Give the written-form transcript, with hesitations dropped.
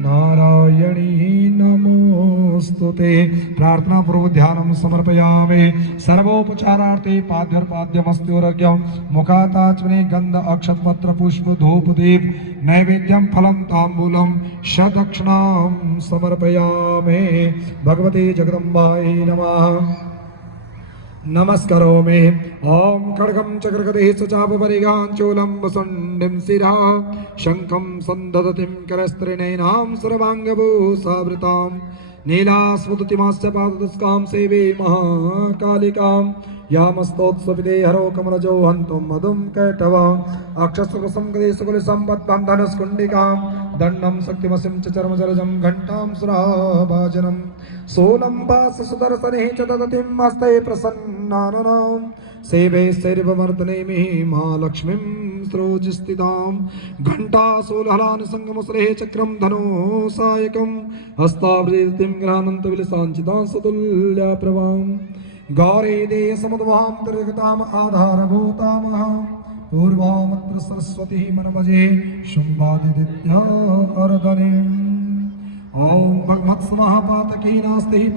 नारायणी नमोस्तुते। प्रार्थना पूर्वक ध्यानं समर्पयामि। सर्वोपचारार्थे पाद्यर्पाद्यमस्त्योरज्ञं मुखाताचमने गंध अक्षतपत्र पुष्प धूप दीप नैवेद्यं फलं ताम्बूलं सदक्षिणां समर्पयामि। भगवते जगदम्बायै नमः। नमस्करोमि। ओम खड्गं चक्रगदेः चापरिगाञ्चूलं वसुण्डीं शिरः शङ्खं सन्दधतिं करस्त्रिनयनां सुरभाङ्गभूषावृतां नीलास्फुटतिमास्य पादतस्कां सेवे महाकालिकां यामस्तोत्सविदे हरो कमलजो हन्तं मधुं कैटवा अक्षस्वकसं गदे सुकुलसम्पद्भं धनुष्कुण्डिकां दण्डं शक्तिमसिं च चर्मजलजं घण्टां सुराभाजनं सोलम्बासुदर्शने च ददतिं हस्ते प्रसन्नाननां सेवे शैर्वमर्दने महालक्ष्मीं स्रोजिस्थितां घण्टाशूलहलानुसङ्गमुसरे चक्रं धनुसायकं हस्तावृतिं ग्रहानन्तविलसाञ्चितां सतुल्याप्रभां गौरी देयसमुद्भां दुर्गताम् आधारभूतामः पूर्वामत्र सरस्वती मनमजे शुम्भादिदित्या अर्दने। ॐ भगवत्समः पातकी नास्ति।